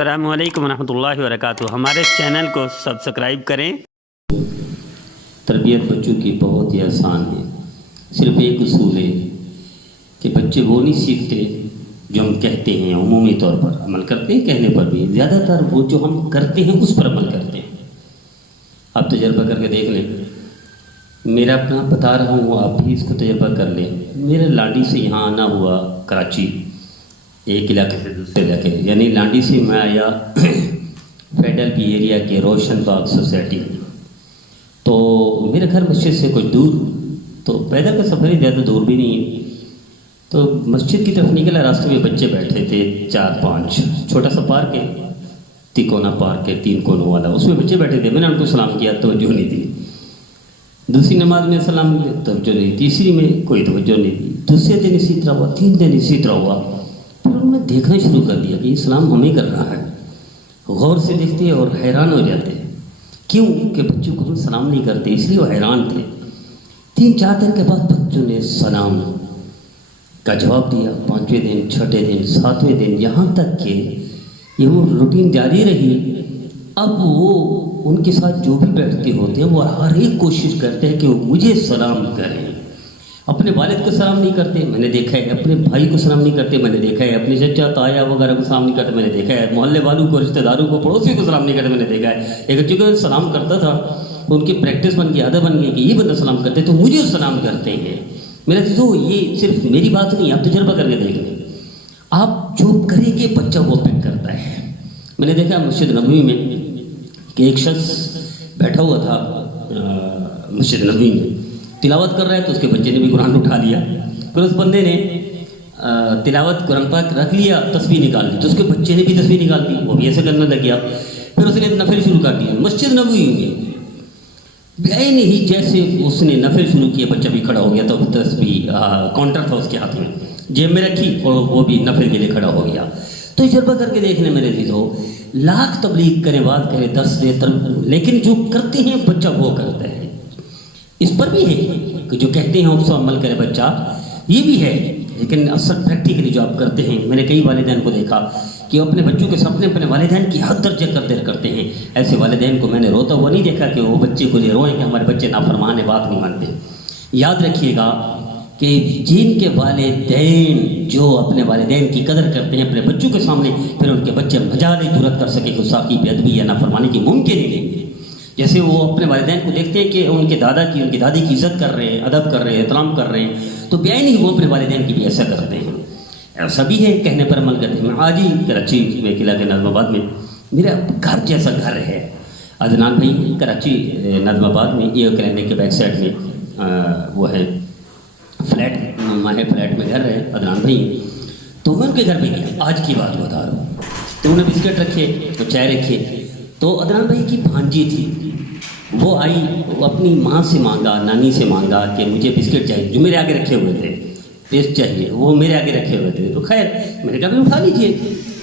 السلام علیکم ورحمۃ اللہ وبرکاتہ. ہمارے چینل کو سبسکرائب کریں. تربیت بچوں کی بہت ہی آسان ہے. صرف ایک اصول ہے کہ بچے وہ نہیں سیکھتے جو ہم کہتے ہیں، عمومی طور پر عمل کرتے ہیں، کہنے پر بھی زیادہ تر وہ جو ہم کرتے ہیں اس پر عمل کرتے ہیں. آپ تجربہ کر کے دیکھ لیں. میرا اپنا بتا رہا ہوں، آپ بھی اس کو تجربہ کر لیں. میرے لانڈی سے یہاں آنا ہوا کراچی، ایک علاقے سے دوسرے علاقے، یعنی لانڈی سے میں آیا فیڈرل پی ایریا کے روشن باغ سوسائٹی میں. تو میرے گھر مسجد سے کچھ دور، تو پیدل کا سفر ہی زیادہ دور بھی نہیں ہے. تو مسجد کی طرف نکلا، راستے میں بچے بیٹھے تھے 4-5، چھوٹا سا پارک ہے، تکونا پارک ہے 3 کونوں والا، اس میں بچے بیٹھے تھے. میں نے ان کو سلام کیا، توجہ نہیں دی. دوسری نماز میں سلام توجہ نہیں، تیسری میں کوئی توجہ نہیں دی. دوسرے دن اسی طرح ہوا، 3 دن اسی طرح ہوا. پھر انہوں نے دیکھنا شروع کر دیا کہ اسلام ہمیں کر رہا ہے. غور سے دیکھتے ہیں اور حیران ہو جاتے ہیں. کیوں کہ بچوں کو ہم سلام نہیں کرتے، اس لیے وہ حیران تھے. 3-4 دن کے بعد بچوں نے سلام کا جواب دیا. 5ویں دن، 6ٹھے دن، 7ویں دن، یہاں تک کہ یہ وہ روٹین جاری رہی. اب وہ ان کے ساتھ جو بھی بیٹھتے ہوتے ہیں وہ ہر ایک کوشش کرتے ہیں کہ وہ مجھے سلام کریں. اپنے والد کو سلام نہیں کرتے، میں نے دیکھا ہے. اپنے بھائی کو سلام نہیں کرتے، میں نے دیکھا ہے. اپنے چچا تایا وغیرہ کو سلام نہیں کرتے، میں نے دیکھا ہے. محلے والوں کو، رشتہ داروں کو، پڑوسیوں کو سلام نہیں کرتے، میں نے دیکھا ہے. ایک چونکہ سلام کرتا تھا، ان کی پریکٹس بن گئی، عادت بن گئی کہ یہ بندہ سلام کرتے تو مجھے سلام کرتے ہیں. میرا چیزوں یہ صرف میری بات نہیں، آپ تجربہ کر کے دیکھ لیں. آپ جو کریں گے بچہ وہ پک کرتا ہے. میں نے دیکھا مسجد نبوی میں کہ ایک شخص بیٹھا ہوا تھا مسجد نبوی میں، تلاوت کر رہا ہے، تو اس کے بچے نے بھی قرآن اٹھا لیا. پھر اس بندے نے تلاوت قرآن پاک رکھ لیا، تسبیح نکال لی، تو اس کے بچے نے بھی تسبیح نکال دی، وہ بھی ایسے کرنے لگ گیا. پھر اس نے نفل شروع کر دیا مسجد نبوی میں. بیائی نہیں جیسے اس نے نفل شروع کیا، بچہ بھی کھڑا ہو گیا. تو تسبیح کاؤنٹر تھا اس کے ہاتھ میں، جیب میں رکھی اور وہ بھی نفل کے لیے کھڑا ہو گیا. تو تجربہ کر کے دیکھنے میرے چیزوں، لاکھ تبلیغ کریں، بات کریں، درس دے، لیکن جو کرتے ہیں بچہ وہ کرتا ہے. اس پر بھی ہے کہ جو کہتے ہیں اس پر عمل کرے بچہ، یہ بھی ہے. لیکن اصل پریکٹیکلی جو آپ کرتے ہیں، میں نے کئی والدین کو دیکھا کہ وہ اپنے بچوں کے سپنے اپنے والدین کی حد درجے کرتے ہیں. ایسے والدین کو میں نے روتا ہوا نہیں دیکھا کہ وہ بچے کو لیے روئیں کہ ہمارے بچے نافرمان ہیں، بات نہیں مانتے. یاد رکھیے گا کہ جن کے والدین جو اپنے والدین کی قدر کرتے ہیں اپنے بچوں کے سامنے، پھر ان کے بچے مجال جرأت کر سکے گستاخی، بے ادبی یا نافرمانی کی ممکن ہی نہیں ہے. جیسے وہ اپنے والدین کو دیکھتے ہیں کہ ان کے دادا کی، ان کی دادی کی عزت کر رہے ہیں، ادب کر رہے ہیں، احترام کر رہے ہیں، تو بیائی نہیں وہ اپنے والدین کی بھی ایسا کرتے ہیں. ایسا بھی ہے، کہنے پر عمل کرتے ہیں. میں آج ہی کراچی میں قلعہ کے نظم آباد میں میرا گھر جیسا گھر ہے. عدنان بھائی کراچی نظم آباد میں ایئر کلینک کے بیک سائڈ میں وہ ہے فلیٹ، ماہے فلیٹ میں گھر ہے عدنان بھائی. تو میں ان کے گھر پہ گیا، آج کی بات بتا رہا ہوں. تو انہوں نے بسکٹ رکھے تو چائے رکھے. تو عدنان بھائی کی بھانجی تھی، وہ آئی، وہ اپنی ماں سے مانگا، نانی سے مانگا کہ مجھے بسکٹ چاہیے، جو میرے آگے رکھے ہوئے تھے. ٹیسٹ چاہیے، وہ میرے آگے رکھے ہوئے تھے. تو خیر میں نے کہا بھی اٹھا لیجیے.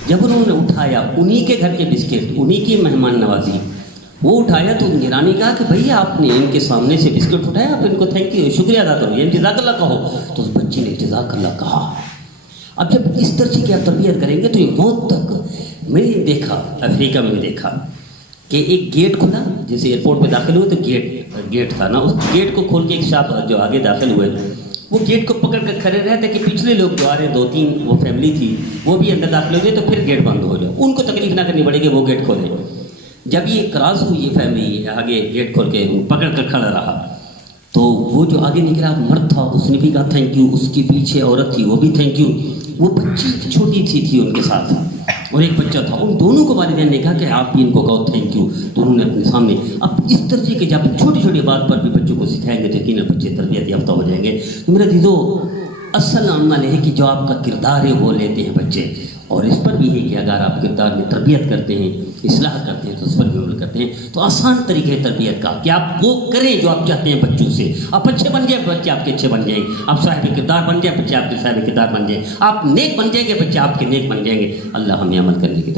جب انہوں نے اٹھایا، انہی کے گھر کے بسکٹ، انہی کی مہمان نوازی، وہ اٹھایا تو نگرانی کہا کہ بھیا آپ نے ان کے سامنے سے بسکٹ اٹھایا، آپ ان کو تھینک یو، شکریہ ادا کرو، یہ جزاک اللہ کہو. تو اس بچے نے جزاک اللہ کہا. اب جب اس طرح کی آپ تربیت کریں گے تو یہ موت تک. میں نے دیکھا افریقہ میں بھی دیکھا کہ ایک گیٹ کھلا، جیسے ایئرپورٹ پہ داخل ہوئے تو گیٹ تھا نا، اس گیٹ کو کھول کے ایک شاپ جو آگے داخل ہوئے وہ گیٹ کو پکڑ کر کھڑے رہتے کہ پچھلے لوگ جو آ رہے 2-3 وہ فیملی تھی وہ بھی اندر داخل ہو گئے تو پھر گیٹ بند ہو جائے، ان کو تکلیف نہ کرنی پڑے کہ وہ گیٹ کھولے. جب یہ کراس ہوئی یہ فیملی آگے گیٹ کھول کے پکڑ کر کھڑا رہا تو وہ جو آگے نکلا مرد تھا، اس نے بھی کہا تھینک یو. اس کے پیچھے عورت تھی، وہ بھی تھینک یو. وہ بچی چھوٹی سی تھی ان کے ساتھ اور ایک بچہ تھا. ان دونوں کو والدین نے کہا کہ آپ بھی ان کو کہو تھینک یو. تو انہوں نے اپنے سامنے اب اس طرح کے جب چھوٹی چھوٹی بات پر بھی بچوں کو سکھائیں گے تو یقیناً بچے تربیت یافتہ ہو جائیں گے. تو میرا چیزوں اصل عمل ہے کہ جو آپ کا کردار ہے وہ لیتے ہیں بچے. اور اس پر بھی ہے کہ اگر آپ کردار میں تربیت کرتے ہیں، اصلاح کرتے ہیں تو اس پر بھی عمل کرتے ہیں. تو آسان طریقے تربیت کا کہ آپ وہ کریں جو آپ چاہتے ہیں بچوں سے. آپ اچھے بن جائیں، بچے آپ کے اچھے بن جائیں گے. آپ صاحب کردار بن جائیں، بچے آپ کے صاحب کردار بن جائیں. آپ نیک بن جائیں گے، بچے آپ کے نیک بن جائیں گے. اللہ ہمیں عمل کرنے کی